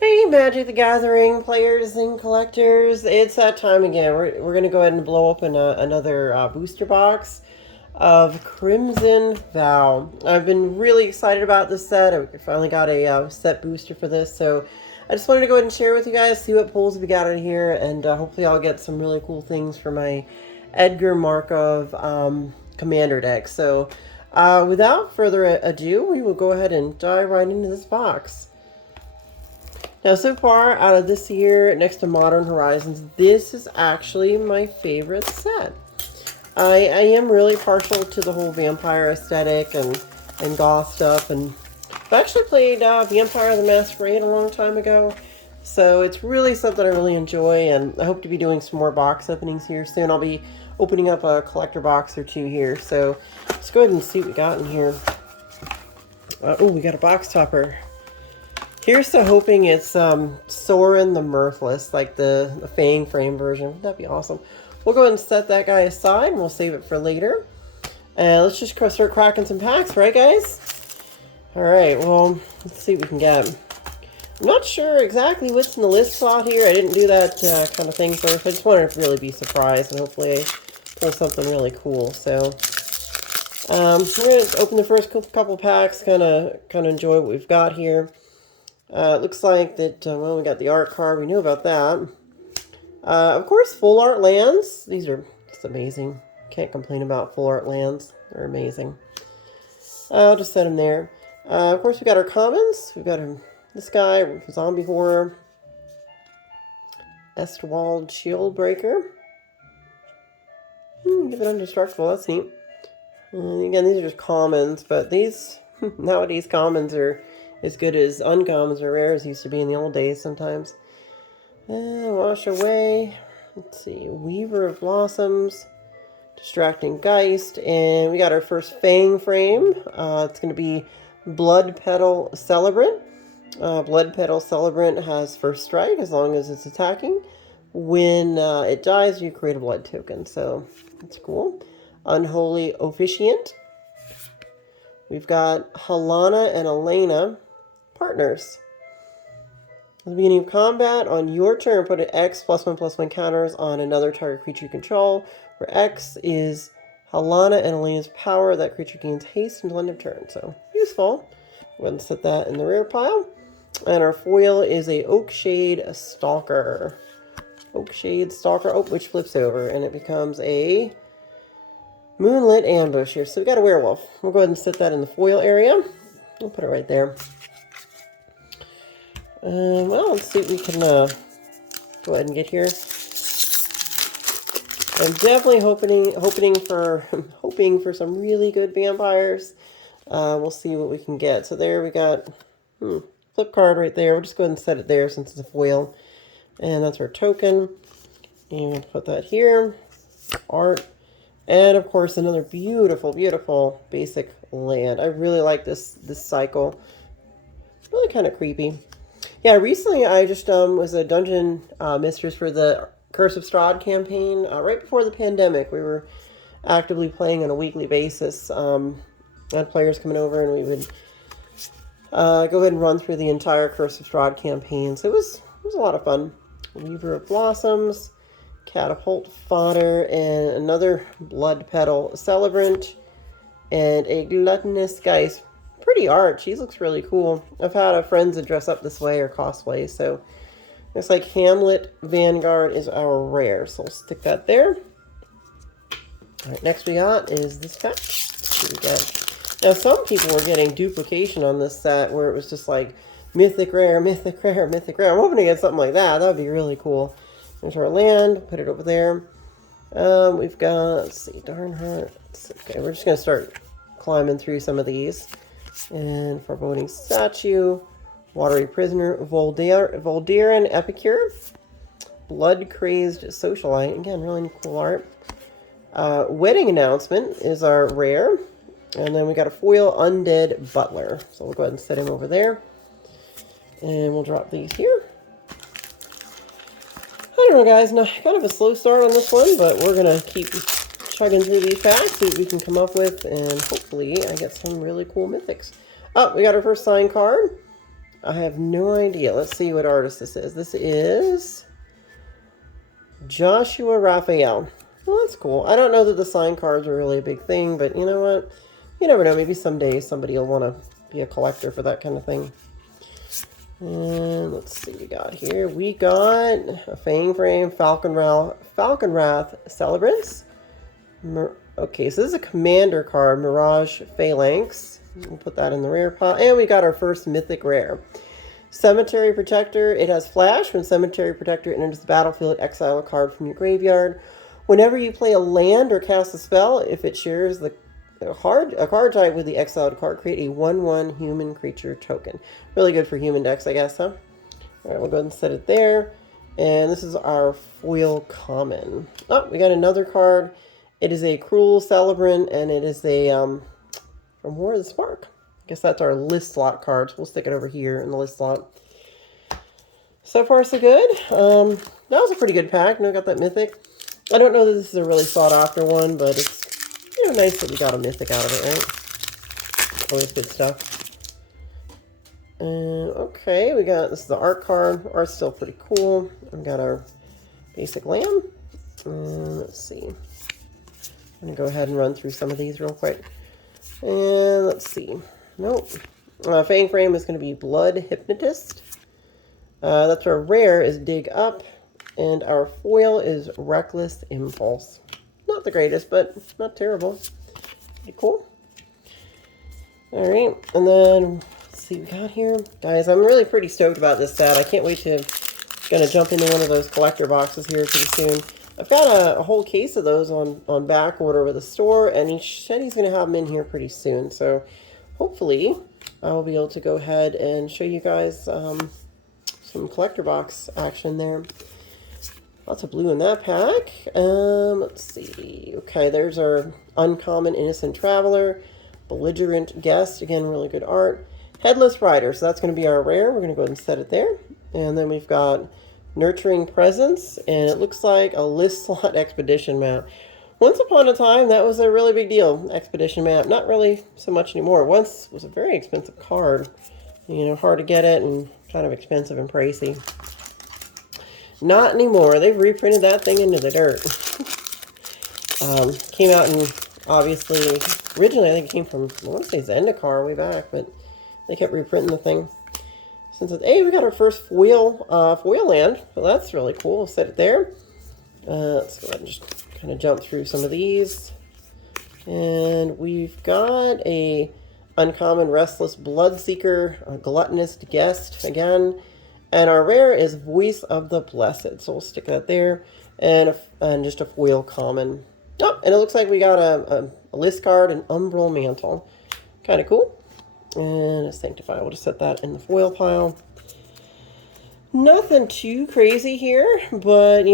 Hey, Magic the Gathering players and collectors. It's that time again. We're going to go ahead and blow open another booster box of Crimson Vow. I've been really excited about this set. I finally got a set booster for this, so I just wanted to go ahead and share with you guys, see what pulls we got in here, and hopefully I'll get some really cool things for my Edgar Markov Commander deck. So without further ado, we will go ahead and dive right into this box. Now, so far out of this year, next to Modern Horizons, this is actually my favorite set. I am really partial to the whole vampire aesthetic and goth stuff, and I've actually played Vampire the Masquerade a long time ago, so it's really something I really enjoy, and I hope to be doing some more box openings here soon. I'll be opening up a collector box or two here, so let's go ahead and see what we got in here. Oh, we got a box topper. Here's to hoping it's Soren the Mirthless, like the Fang frame version. That'd be awesome. We'll go ahead and set that guy aside, and we'll save it for later. And let's just start cracking some packs, right, guys? All right, well, let's see what we can get. I'm not sure exactly what's in the list slot here. I didn't do that kind of thing first. I just wanted to really be surprised, and hopefully I pull something really cool. So we're going to open the first couple packs, kind of enjoy what we've got here. It looks like that, well, we got the art card. We knew about that. Of course, full art lands. These are just amazing. Can't complain about full art lands. They're amazing. I'll just set them there. Of course, we got our commons. We've got this guy, Zombie Horror. Estwald Shieldbreaker. Give it undestructible. That's neat. And again, these are just commons, but these, nowadays, commons are as good as uncommons or rares used to be in the old days sometimes. Wash Away. Let's see. Weaver of Blossoms. Distracting Geist. And we got our first Fang frame. It's going to be Blood Petal Celebrant. Blood Petal Celebrant has first strike as long as it's attacking. When it dies, you create a blood token. So that's cool. Unholy Officiant. We've got Helena and Elena. Partners. At the beginning of combat, on your turn, put an X +1/+1 counters on another target creature you control, where X is Helena and Elena's power. That creature gains haste until end of turn. So, useful. Go ahead and set that in the rare pile. And our foil is a Oakshade Stalker. Oakshade Stalker, which flips over, and it becomes a Moonlit Ambush here. So we got a werewolf. We'll go ahead and set that in the foil area. We'll put it right there. Well, let's see what we can go ahead and get here. I'm definitely hoping for some really good vampires. We'll see what we can get. So there we got flip card right there. We'll just go ahead and set it there since it's a foil, and that's our token. And we'll put that here. Art, and of course another beautiful, beautiful basic land. I really like this cycle. Really kind of creepy. Yeah, recently I just was a dungeon mistress for the Curse of Strahd campaign. Right before the pandemic, we were actively playing on a weekly basis. I had players coming over, and we would go ahead and run through the entire Curse of Strahd campaign. So it was a lot of fun. Weaver of Blossoms, Catapult Fodder, and another Blood Petal Celebrant, and a Gluttonous Geist. Pretty art. She looks really cool. I've had friends that dress up this way or cosplay, so looks like Hamlet Vanguard is our rare, so we'll stick that there. All right, next we got is this pack. Let's see what we get. Now, some people were getting duplication on this set where it was just like Mythic Rare, Mythic Rare, Mythic Rare. I'm hoping to get something like that. That would be really cool. There's our land. Put it over there. We've got, let's see, Darnheart. Okay, we're just going to start climbing through some of these. And Foreboding Statue, Watery Prisoner, Volderan Epicure, Blood Crazed Socialite. Again, really cool art. Wedding Announcement is our rare. And then we got a foil Undead Butler. So we'll go ahead and set him over there. And we'll drop these here. I don't know, guys. Kind of a slow start on this one, but we're going to keep chugging through these packs, see what we can come up with, and hopefully I get some really cool mythics. Oh, we got our first signed card. I have no idea. Let's see what artist this is. This is Joshua Raphael. Well, that's cool. I don't know that the sign cards are really a big thing, but you know what? You never know. Maybe someday somebody will want to be a collector for that kind of thing. And let's see what we got here. We got a Fang Frame, Falcon Wrath Celebrants. Okay, so this is a commander card, Mirage Phalanx. We'll put that in the rare pile. And we got our first Mythic Rare. Cemetery Protector. It has flash. When Cemetery Protector enters the battlefield, exile a card from your graveyard. Whenever you play a land or cast a spell, if it shares a card type with the exiled card, create a 1/1 human creature token. Really good for human decks, I guess, huh? All right, we'll go ahead and set it there. And this is our foil common. Oh, we got another card. It is a Cruel Celebrant, and it is a from War of the Spark. I guess that's our list slot card, so we'll stick it over here in the list slot. So far, so good. That was a pretty good pack. Got that Mythic. I don't know that this is a really sought after one, but it's nice that we got a Mythic out of it, right? Always good stuff. Okay, this is the art card. Art's still pretty cool. We got our basic land. Let's see. I'm going to go ahead and run through some of these real quick. And let's see. Nope. Fang Frame is going to be Blood Hypnotist. That's our rare is Dig Up. And our foil is Reckless Impulse. Not the greatest, but not terrible. Pretty cool. Alright, and then let's see what we got here. Guys, I'm really pretty stoked about this set. I can't wait to jump into one of those collector boxes here pretty soon. I've got a whole case of those on back order with the store, and he said he's going to have them in here pretty soon. So hopefully I'll be able to go ahead and show you guys some collector box action there. Lots of blue in that pack. Let's see. Okay, there's our Uncommon Innocent Traveler. Belligerent Guest. Again, really good art. Headless Rider. So that's going to be our rare. We're going to go ahead and set it there. And then we've got Nurturing Presence. And it looks like a list slot expedition map. Once upon a time, that was a really big deal. Expedition map. Not really so much anymore. Once was a very expensive card. Hard to get it and kind of expensive and pricey. Not anymore. They've reprinted that thing into the dirt. Came out in, obviously, originally I think it came from, I want to say Zendikar way back, but they kept reprinting the thing. Hey, we got our first foil land. So that's really cool. We'll set it there. Let's go ahead and just kind of jump through some of these. And we've got a Uncommon Restless Bloodseeker, a Gluttonous Guest again. And our rare is Voice of the Blessed. So we'll stick that there. And just a foil common. Oh, and it looks like we got a list card, an Umbral Mantle. Kind of cool. And a Sanctify. We'll just set that in the foil pile. Nothing too crazy here, but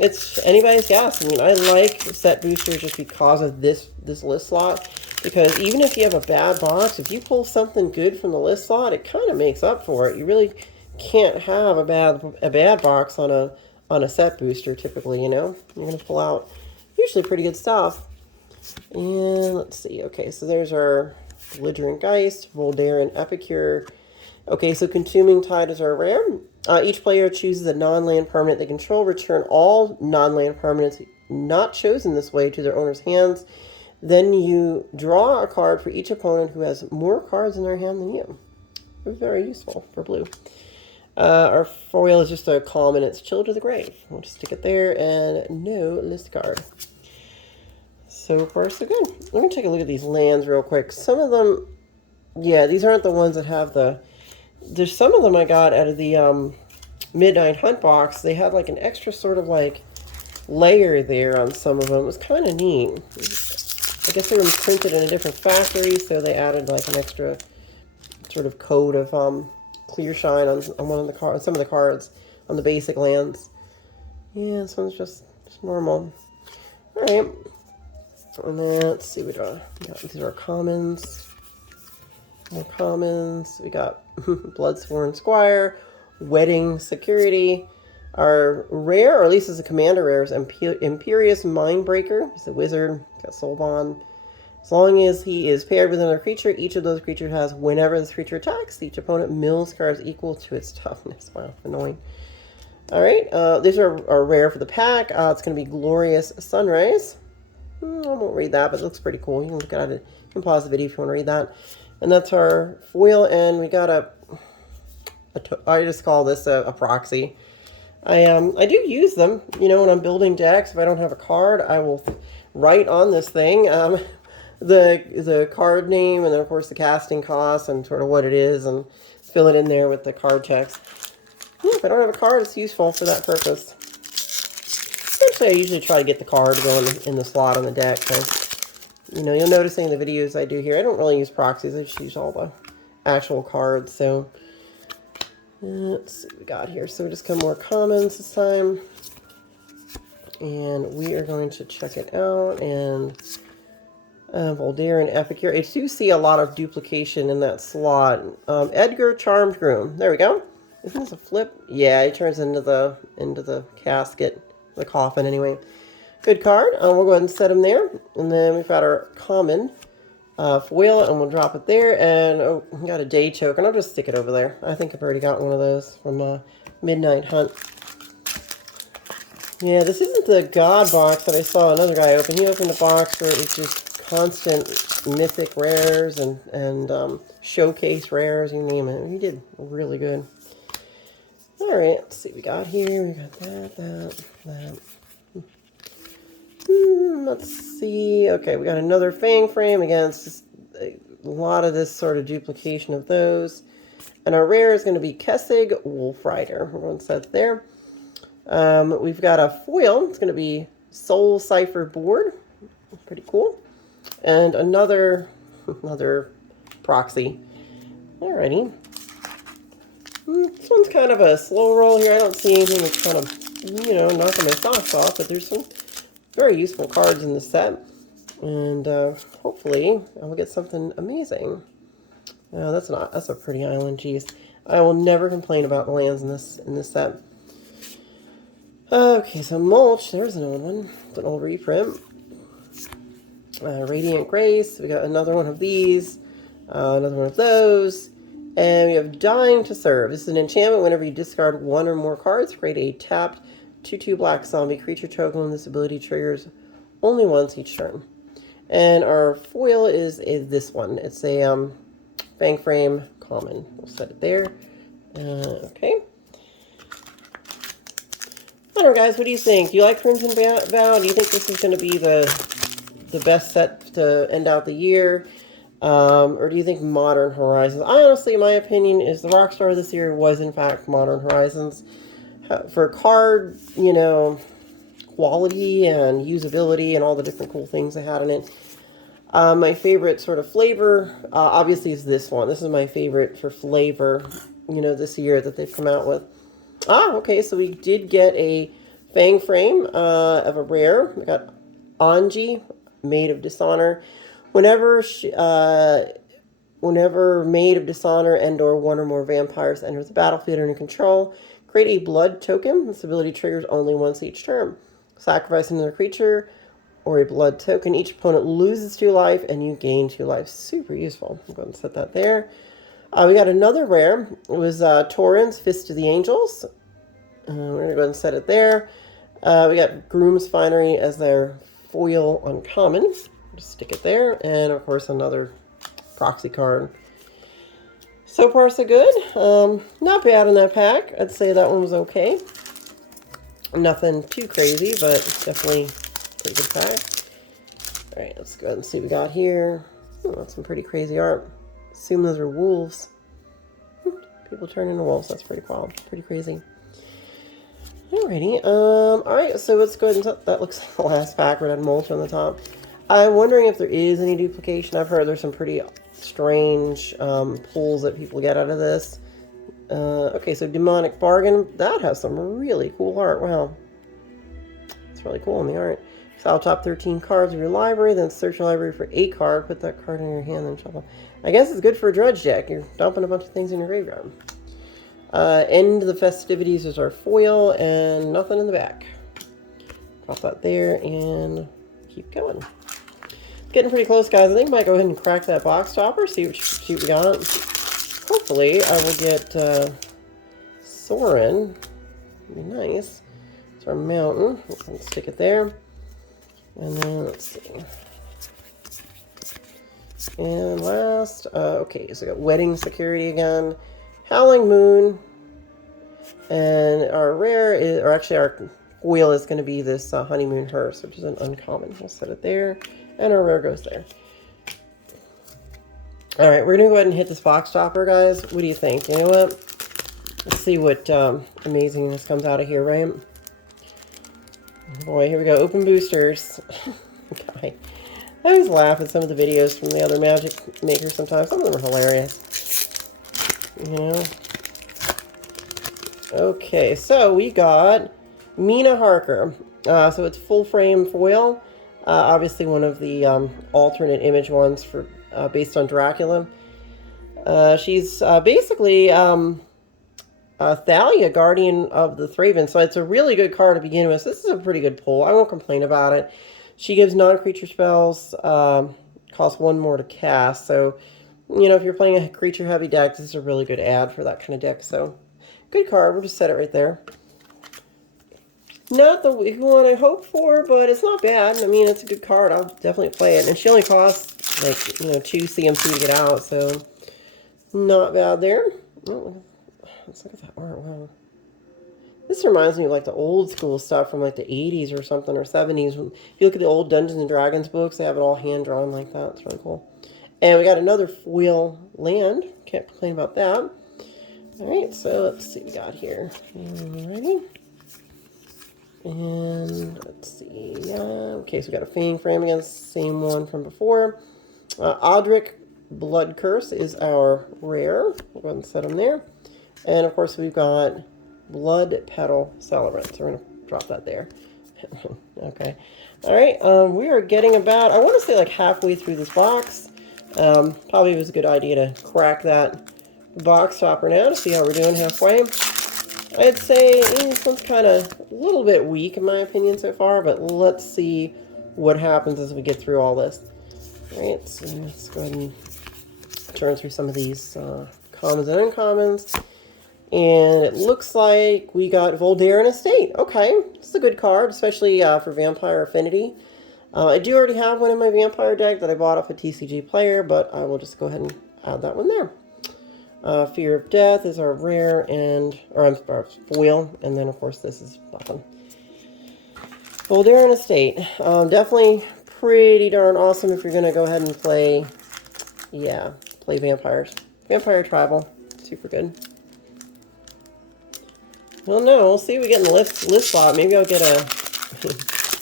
it's anybody's guess. I mean, I like set boosters just because of this list slot. Because even if you have a bad box, if you pull something good from the list slot, it kind of makes up for it. You really can't have a bad box on a set booster typically, You're going to pull out usually pretty good stuff. And let's see. Okay, so there's our Belligerent Geist, Voldaren Epicure. Okay, so Consuming Tide is our rare. Each player chooses a non-land permanent they control. Return all non-land permanents not chosen this way to their owner's hands. Then you draw a card for each opponent who has more cards in their hand than you. Very useful for blue. Our foil is just a common. It's Chill to the Grave. We'll just stick it there and no list card. So far, so good. Let me take a look at these lands real quick. Some of them, yeah, these aren't the ones that have there's some of them I got out of the Midnight Hunt box. They had like an extra sort of like layer there on some of them. It was kind of neat. I guess they were printed in a different factory, so they added like an extra sort of coat of clear shine on one of the cards, some of the cards on the basic lands. Yeah, this one's just normal. All right, and then let's see what these are our commons. More commons. We got Bloodsworn Squire, Wedding Security. Our rare, or at least as a commander rare, is Imperious Mindbreaker. It's a wizard. Got Soul Bond. As long as he is paired with another creature, each of those creatures has, whenever this creature attacks, each opponent mills cards equal to its toughness. Wow, annoying. Alright, these are rare for the pack. It's going to be Glorious Sunrise. I won't read that, but it looks pretty cool. You can look at it. You can pause the video if you want to read that. And that's our foil, and we got I just call this a proxy. I do use them, you know, when I'm building decks. If I don't have a card, I will write on this thing the card name, and then of course the casting cost and sort of what it is, and fill it in there with the card text. If I don't have a card, it's useful for that purpose. Actually, I usually try to get the card going in the slot on the deck. So, you know, you'll notice in the videos I do here, I don't really use proxies. I just use all the actual cards. So let's see what we got here. So we just got more commons this time. And we are going to check it out. And Voldaire and Epicure. I do see a lot of duplication in that slot. Edgar Charmed Groom. There we go. Isn't this a flip? Yeah, it turns into the casket, the coffin anyway. Good card. We'll go ahead and set him there. And then we've got our common foil, and we'll drop it there. And oh, we got a day token. I'll just stick it over there. I think I've already got one of those from Midnight Hunt. Yeah, this isn't the God box that I saw another guy open. He opened a box where it was just constant Mythic Rares and Showcase Rares, you name it. He did really good. Alright, let's see what we got here. We got that. Let's see. Okay, we got another Fang Frame. Again, it's just a lot of this sort of duplication of those. And our rare is going to be Kessig Wolf Rider. We're going to set there. We've got a foil. It's going to be Soul Cipher Board. Pretty cool. And another proxy. Alrighty. This one's kind of a slow roll here. I don't see anything that's kind of, you know, knocking my socks off, but there's some very useful cards in the set. And hopefully I will get something amazing. No, that's a pretty island, geez. I will never complain about the lands in this set. Okay, so Mulch, there's an old one. It's an old reprint. Radiant Grace, we got another one of these, another one of those. And we have Dying to Serve. This is an enchantment. Whenever you discard one or more cards, create a tapped 2/2 black zombie creature token. This ability triggers only once each turn. And our foil is this one. It's a Fang Frame common. We'll set it there. Okay. I don't know, guys. What do you think? Do you like Crimson Vow? Do you think this is going to be the best set to end out the year? Or do you think Modern Horizons? Honestly, my opinion is the rock star this year was, in fact, Modern Horizons. For card, you know, quality and usability and all the different cool things they had in it. My favorite sort of flavor, obviously, is this one. This is my favorite for flavor, you know, this year that they've come out with. Okay, so we did get a Fang Frame of a rare. We got Anji, Maid of Dishonor. Whenever Maid of Dishonor and/or one or more vampires enters the battlefield under control, create a blood token. This ability triggers only once each turn. Sacrifice another creature or a blood token. Each opponent loses 2 life and you gain 2 life. Super useful. I'm going to set that there. We got another rare. It was Torrens, Fist of the Angels. We're going to go ahead and set it there. We got Groom's Finery as their foil uncommon. Just stick it there. And, of course, another proxy card. So far, so good. Not bad in that pack. I'd say that one was okay. Nothing too crazy, but definitely a pretty good pack. All right, let's go ahead and see what we got here. Oh, that's some pretty crazy art. Assume those are wolves. People turn into wolves. That's pretty wild. Pretty crazy. Alrighty. Alright, so let's go ahead and... That looks like the last pack. We're at Mulch on the top. I'm wondering if there is any duplication. I've heard there's some pretty strange pulls that people get out of this. Okay, so Demonic Bargain. That has some really cool art. Wow. It's really cool in the art. Style top 13 cards of your library, then search your library for a card. Put that card in your hand, then shuffle. I guess it's good for a dredge deck. You're dumping a bunch of things in your graveyard. End the festivities is our foil, and nothing in the back. Drop that there, and keep going. Getting pretty close, guys. I think I might go ahead and crack that box topper, see what we got. Hopefully, I will get Soren. Nice. It's our mountain. Let's stick it there. And then, let's see. And last, okay, so we got Wedding Security again. Howling Moon. And our rare is, or actually our foil is going to be this Honeymoon Hearse, which is an uncommon. We'll set it there. And our rare goes there. Alright, we're going to go ahead and hit this box topper, guys. What do you think? You know what? Let's see what amazingness comes out of here, right? Boy, here we go. Open boosters. Okay. I always laugh at some of the videos from the other magic makers sometimes. Some of them are hilarious. You know? Okay, so we got Mina Harker. So it's full frame foil. Obviously one of the alternate image ones for based on Dracula. She's basically Thalia, Guardian of the Thraven. So it's a really good card to begin with. So this is a pretty good pull. I won't complain about it. She gives non-creature spells, costs 1 more to cast. So, you know, if you're playing a creature-heavy deck, this is a really good ad for that kind of deck. So, good card. We'll just set it right there. Not the one I hoped for, but it's not bad. I mean, it's a good card. I'll definitely play it. And she only costs, like, you know, 2 CMC to get out, so not bad there. Oh, let's look at that art. Wow. This reminds me of, like, the old school stuff from, like, the 80s or something, or 70s. If you look at the old Dungeons and Dragons books, they have it all hand-drawn like that. It's really cool. And we got another foil land. Can't complain about that. All right, so let's see what we got here. Ready? And let's see, yeah, okay, so we got a Fang frame again, same one from before. Audric Blood Curse is our rare. We'll go ahead and set them there. And of course, we've got Blood Petal Celebrant, so we're going to drop that there. Okay, all right, we are getting about, I want to say like halfway through this box. Probably was a good idea to crack that box topper now to see how we're doing halfway. I'd say this one's kind of a little bit weak in my opinion so far, but let's see what happens as we get through all this. All right, so let's go ahead and turn through some of these commons and uncommons. And it looks like we got Voldaren Estate. Okay, it's a good card, especially for Vampire Affinity. I do already have one in my Vampire deck that I bought off a TCG player, but I will just go ahead and add that one there. Fear of Death is our rare and, or I'm sorry, foil, and then of course this is black one. Voldaren Estate, definitely pretty darn awesome if you're gonna go ahead and play, yeah, play vampires. Vampire Tribal, super good. Well, no, we'll see if we get in the list spot. Maybe I'll get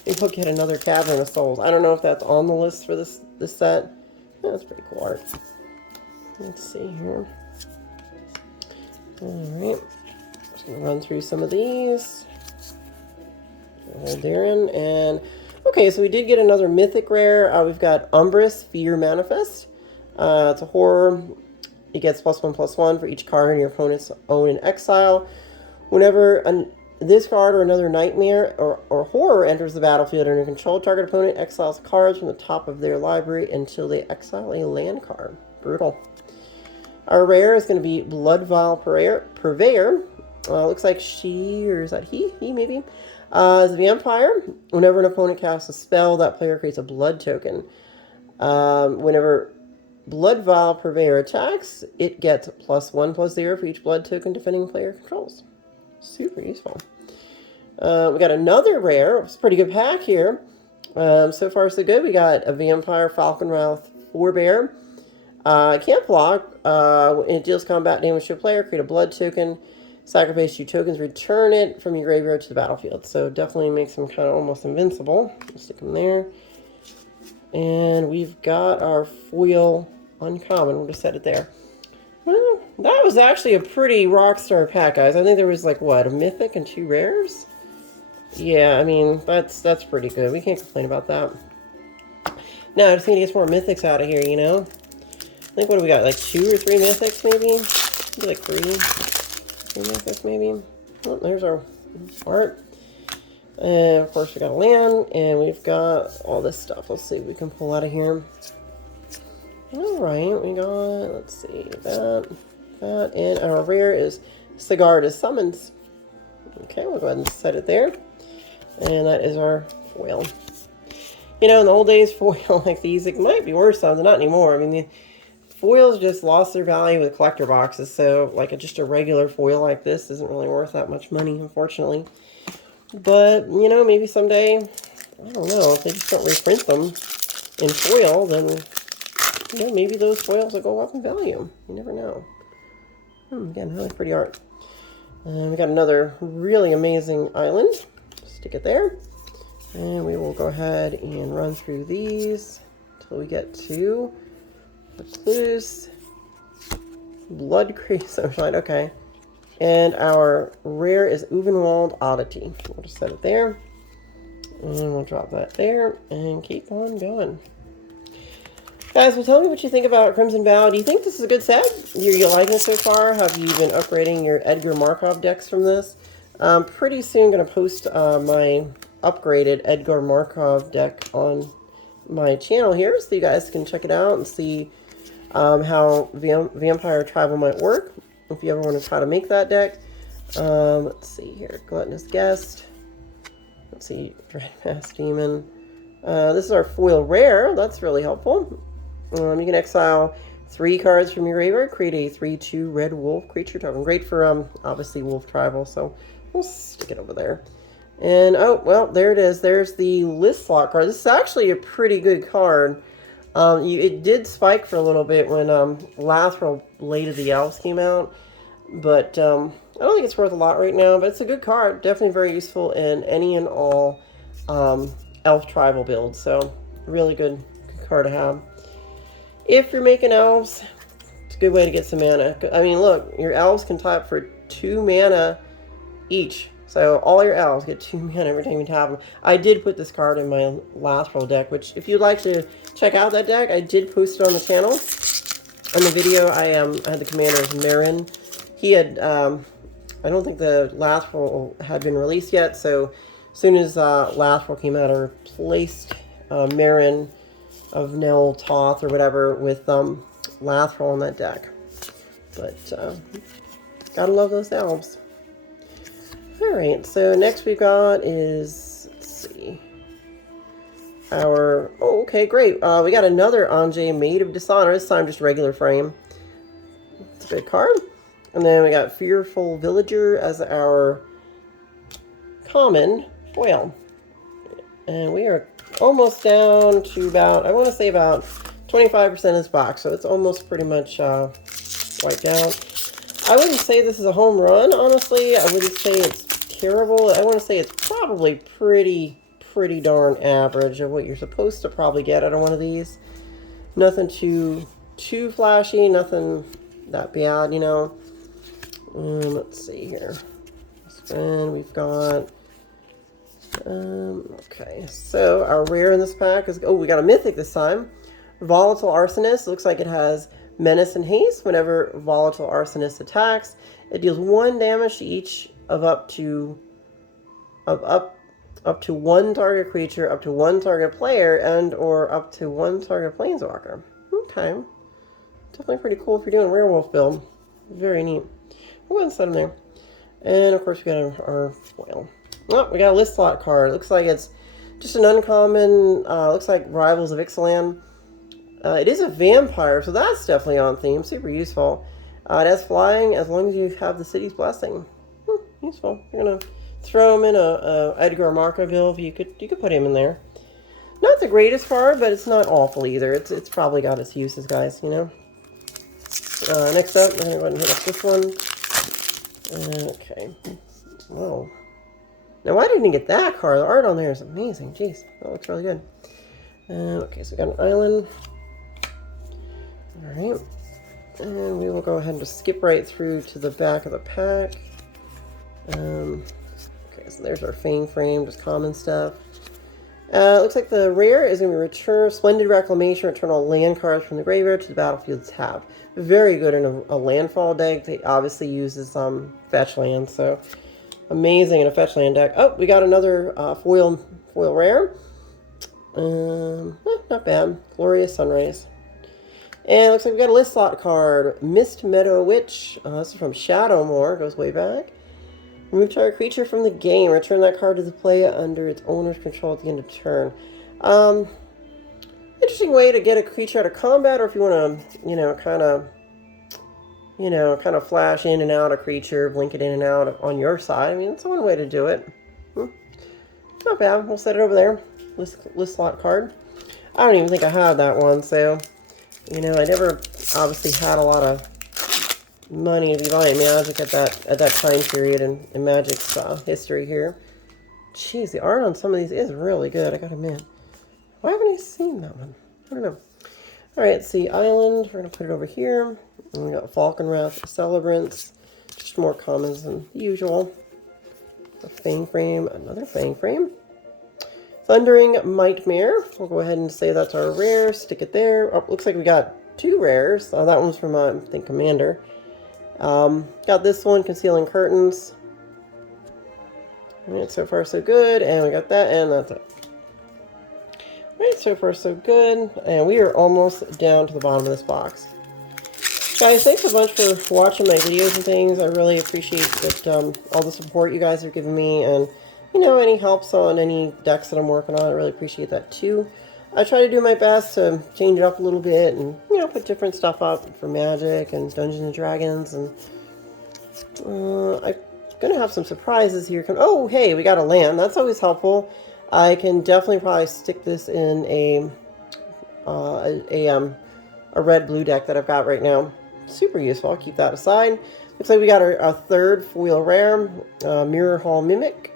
maybe I'll get another Cavern of Souls. I don't know if that's on the list for this set. Yeah, that's pretty cool art. Let's see here. Alright, just going to run through some of these. Darren, and okay, so we did get another Mythic Rare. We've got Umbrus, Fear Manifest. It's a horror. It gets +1/+1 for each card in your opponent's own in exile. Whenever this card or another nightmare or horror enters the battlefield under your control, target opponent exiles cards from the top of their library until they exile a land card. Brutal. Our rare is going to be Blood Vial Purveyor. Looks like she, or is that he? He, maybe. Is a vampire. Whenever an opponent casts a spell, that player creates a blood token. Whenever Blood Vial Purveyor attacks, it gets +1/+0 for each blood token defending player controls. Super useful. We got another rare. It's a pretty good pack here. So far, so good. We got a Vampire Falconwrath Forebear. Can't block. It deals combat damage to a player. Create a blood token. Sacrifice 2 tokens. Return it from your graveyard to the battlefield. So definitely makes him kind of almost invincible. Stick him there. And we've got our foil uncommon. We'll just set it there. Well, that was actually a pretty rockstar pack, guys. I think there was like, what, a mythic and 2 rares? Yeah, I mean, that's pretty good. We can't complain about that. No, I just need to get some more mythics out of here, you know? I think, what do we got, like 2 or 3 mythics, maybe? Maybe like 3 mythics, maybe? Oh, there's our art. And of course we got a land, and we've got all this stuff. Let's see what we can pull out of here. Alright, we got, let's see, that, and our rare is Cigar to Summons. Okay, we'll go ahead and set it there. And that is our foil. You know, in the old days, foil like these, it might be worth something, not anymore. I mean, the foils just lost their value with collector boxes, so like just a regular foil like this isn't really worth that much money, unfortunately. But, you know, maybe someday, I don't know, if they just don't reprint them in foil, then, you know, maybe those foils will go up in value. You never know. Again, really pretty art. And we got another really amazing island. Stick it there. And we will go ahead and run through these until we get to Recluse, Blood Crease Sunshine. Okay. And our rare is Uvenwald Oddity. We'll just set it there. And we'll drop that there and keep on going. Guys, well, tell me what you think about Crimson Vow. Do you think this is a good set? You liking it so far? Have you been upgrading your Edgar Markov decks from this? Pretty soon going to post my upgraded Edgar Markov deck on my channel here, so you guys can check it out and see how Vampire Tribal might work, if you ever want to try to make that deck. Let's see here. Gluttonous Guest. Let's see. Dreadmass Demon. This is our foil rare. That's really helpful. You can exile 3 cards from your graveyard, create a 3/2 red wolf creature token. Great for, obviously, Wolf Tribal, so we'll stick it over there. And, oh, well, there it is. There's the list slot card. This is actually a pretty good card. It did spike for a little bit when Lathril Blade of the Elves came out, but I don't think it's worth a lot right now, but it's a good card. Definitely very useful in any and all Elf Tribal builds, so really good card to have. If you're making elves, it's a good way to get some mana. I mean, look, your elves can tap for 2 mana each. So all your elves get 2 mana every time you tap them. I did put this card in my Lathril deck, which if you'd like to check out that deck, I did post it on the channel. On the video, I had the commander Marin. He had, I don't think the Lathril had been released yet, so as soon as Lathril came out, I replaced Marin of Nel Toth or whatever with Lathril on that deck. But gotta love those elves. Alright, so next we've got is, let's see, our, oh, okay, great. We got another Anjay, Maid of Dishonor, this time just regular frame. It's a good card. And then we got Fearful Villager as our common foil. And we are almost down to about, I want to say about 25% of this box, so it's almost pretty much wiped out. I wouldn't say this is a home run, honestly. I wouldn't say it's terrible. I want to say it's probably pretty darn average of what you're supposed to probably get out of one of these. Nothing too flashy, nothing that bad, you know. Let's see here. And we've got okay, so our rare in this pack is, oh, we got a mythic this time. Volatile Arsonist. Looks like it has Menace and Haste. Whenever Volatile Arsonist attacks, it deals 1 damage to each of up to 1 target creature, up to 1 target player, and or up to 1 target planeswalker. Okay. Definitely pretty cool if you're doing a werewolf build. Very neat. We'll go ahead and set them there. And of course we got our foil. Oh, we got a list slot card. Looks like it's just an uncommon, looks like Rivals of Ixalan. It is a vampire, so that's definitely on theme. Super useful. It has flying as long as you have the city's blessing. Useful. You're gonna throw him in a Edgar Markov build. You could put him in there. Not the greatest card, but it's not awful either. It's probably got its uses, guys, you know. Next up, we're gonna go ahead and hit up this one. Okay. Whoa. Now, why didn't you get that card? The art on there is amazing. Jeez, that looks really good. Okay, so we got an island. Alright. And we will go ahead and just skip right through to the back of the pack. Okay, so there's our Fang frame, just common stuff. Looks like the rare is going to be return Splendid Reclamation, return all land cards from the graveyard to the battlefield tab. Very good in a landfall deck. They obviously uses fetch land, so Amazing in a fetch land deck. Oh, we got another foil rare. Not bad. Glorious Sunrise. And it looks like we got a list slot card. Mist Meadow Witch. This is from Shadowmoor. Goes way back. Remove target creature from the game. Return that card to the play under its owner's control at the end of turn. Interesting way to get a creature out of combat, or if you want to, kind of flash in and out a creature, blink it in and out on your side. I mean, it's one way to do it. Not bad. We'll set it over there. List slot card. I don't even think I have that one, so, I never obviously had a lot of money to be buying Magic at that time period in Magic's history here. Jeez, the art on some of these is really good, I gotta admit. Why haven't I seen that one? I don't know. Alright, let's see. Island. We're going to put it over here. And we got Falconwrath Celebrants. Just more commons than usual. A Fang Frame. Another Fang Frame. Thundering Nightmare. We'll go ahead and say that's our rare. Stick it there. Oh, looks like we got two rares. That one's from, I think, Commander. Got this one, Concealing Curtains. Alright, so far so good. And we got that, and that's it. Alright, so far so good, and we are almost down to the bottom of this box. Guys, thanks a bunch for watching my videos and things. I really appreciate that, all the support you guys are giving me, and, any helps on any decks that I'm working on. I really appreciate that too. I try to do my best to change it up a little bit and, put different stuff up for Magic and Dungeons and Dragons, and I'm going to have some surprises here. Oh, hey, we got a land. That's always helpful. I can definitely probably stick this in a red-blue deck that I've got right now. Super useful. I'll keep that aside. Looks like we got our third foil rare, Mirror Hall Mimic.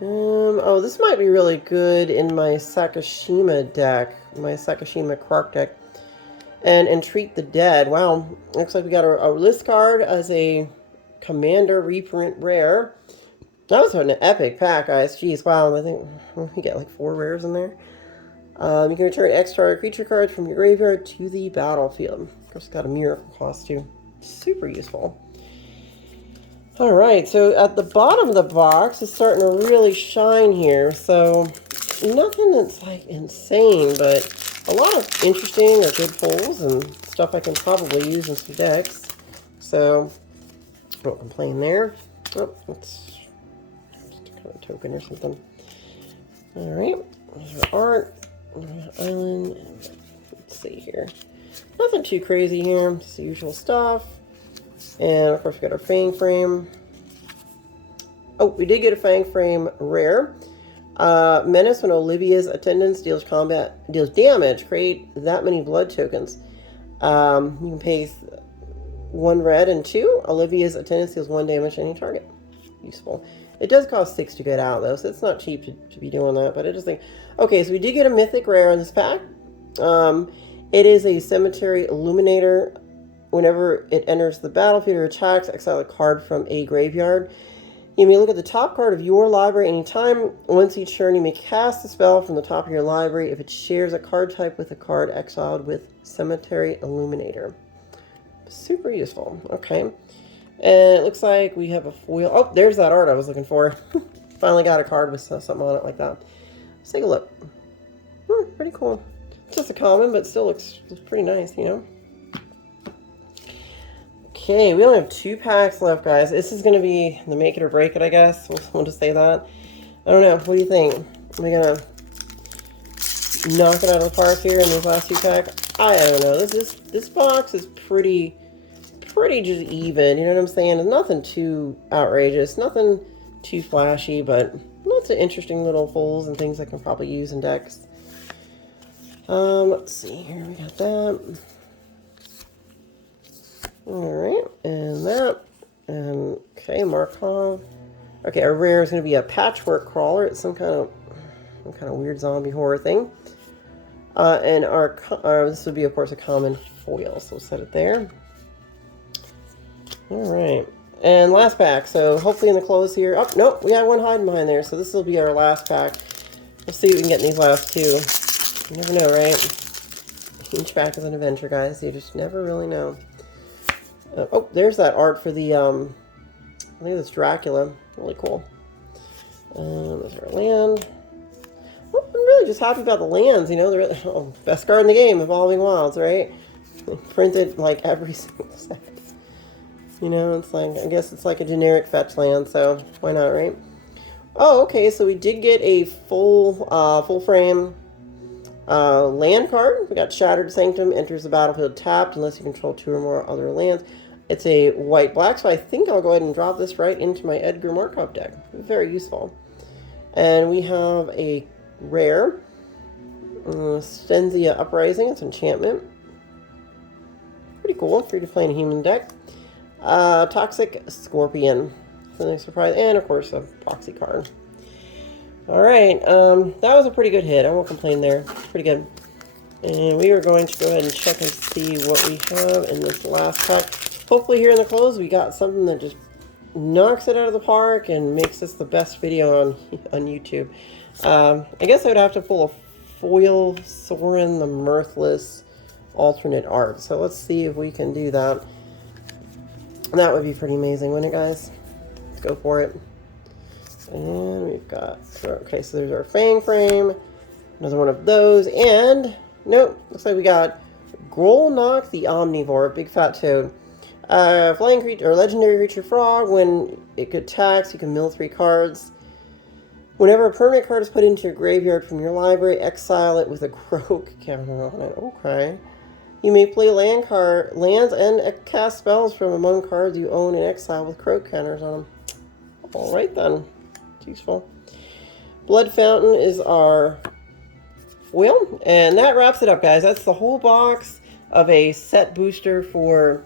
Oh, this might be really good in my Sakashima deck, my Sakashima Krark deck. And Entreat the Dead. Wow, looks like we got a list card as a Commander reprint rare. That was an epic pack, guys. Jeez, wow. I think we get like 4 rares in there. You can return extra creature cards from your graveyard to the battlefield. Of course, it's got a miracle cost too. Super useful. Alright, so at the bottom of the box, it's starting to really shine here. So, nothing that's like insane, but a lot of interesting or good pulls and stuff I can probably use in some decks. So, don't complain there. Oh, let's token or something. Alright, there's our art, island, let's see here. Nothing too crazy here, just the usual stuff. And of course we got our Fang Frame. Oh, we did get a Fang Frame rare. Menace. When Olivia's attendance deals damage, create that many blood tokens. You can pay 1 red and 2. Olivia's attendance deals 1 damage to any target. Useful. It does cost 6 to get out, though, so it's not cheap to be doing that, but I just think... Okay, so we did get a Mythic Rare in this pack. It is a Cemetery Illuminator. Whenever it enters the battlefield or attacks, exile a card from a graveyard. You may look at the top card of your library anytime. Once each turn, you may cast a spell from the top of your library if it shares a card type with a card exiled with Cemetery Illuminator. Super useful. Okay. And it looks like we have a foil. Oh, there's that art I was looking for. Finally got a card with something on it like that. Let's take a look. Pretty cool. It's just a common, but still looks pretty nice, Okay, we only have 2 packs left, guys. This is going to be the make it or break it, I guess. We'll just say that. I don't know. What do you think? Are we going to knock it out of the park here in these last 2 packs? I don't know. This box is pretty just even. You know what I'm saying? It's nothing too outrageous. Nothing too flashy, but lots of interesting little pulls and things I can probably use in decks. Let's see here. We got that. Alright, and that. And okay, Markov. Okay, our rare is going to be a Patchwork Crawler. It's some kind of weird zombie horror thing. And this would be, of course, a common foil. So we'll set it there. Alright. And last pack. So hopefully in the close here. Oh, nope. We got one hiding behind there. So this will be our last pack. We'll see what we can get in these last 2. You never know, right? Each pack is an adventure, guys. You just never really know. Oh, there's that art for the I think that's Dracula. Really cool. There's our land. Well, I'm really just happy about the lands, you know. They're best card in the game, Evolving Wilds, right? Printed like every single set. You know, it's like, I guess it's like a generic fetch land, so why not, right? Oh, okay, so we did get a full frame land card. We got Shattered Sanctum, enters the battlefield tapped unless you control 2 or more other lands. It's a white-black, so I think I'll go ahead and drop this right into my Edgar Markov deck. Very useful. And we have a rare, Stenzia Uprising. It's enchantment. Pretty cool. Free to play in a human deck. Toxic Scorpion. Something surprise, and of course a proxy card. All right, that was a pretty good hit. I won't complain there. Pretty good. And we are going to go ahead and check and see what we have in this last pack. Hopefully here in the close we got something that just knocks it out of the park and makes this the best video on YouTube. I guess I would have to pull a foil Sorin the Mirthless alternate art. So let's see if we can do that. That would be pretty amazing, wouldn't it, guys? Let's go for it. And we've got, okay, so there's our Fang frame. Another one of those. And, nope, looks like we got Grolnok the Omnivore, big fat toad. Flying creature, or legendary creature frog. When it attacks, you can mill 3 cards. Whenever a permanent card is put into your graveyard from your library, exile it with a croak counter on it. Okay. You may play lands and cast spells from among cards you own in exile with croak counters on them. Alright then. It's useful. Blood Fountain is our foil. And that wraps it up, guys. That's the whole box of a set booster for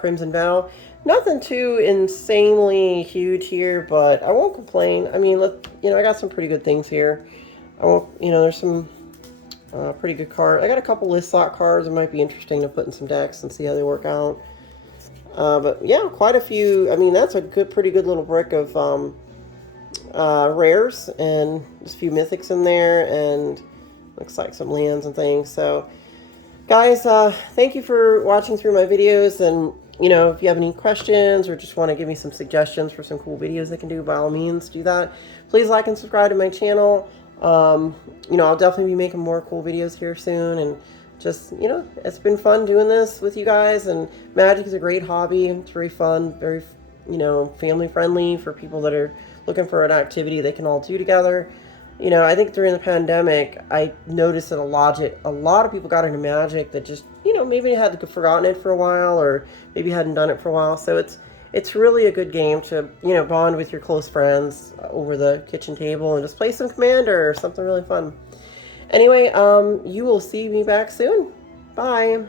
Crimson Vow. Nothing too insanely huge here, but I won't complain. I mean, I got some pretty good things here. I won't, there's some pretty good cards. I got a couple list slot cards that might be interesting to put in some decks and see how they work out. But yeah, quite a few. I mean, that's a pretty good little brick of rares, and just a few mythics in there, and looks like some lands and things. So, guys, thank you for watching through my videos, and if you have any questions or just want to give me some suggestions for some cool videos I can do, by all means, do that. Please like and subscribe to my channel. I'll definitely be making more cool videos here soon, and just, it's been fun doing this with you guys, and Magic is a great hobby. It's very fun, very, family friendly for people that are looking for an activity they can all do together. I think during the pandemic, I noticed that a lot of people got into Magic that just, maybe had forgotten it for a while, or maybe hadn't done it for a while. So it's really a good game to, bond with your close friends over the kitchen table and just play some Commander or something really fun. Anyway, you will see me back soon. Bye.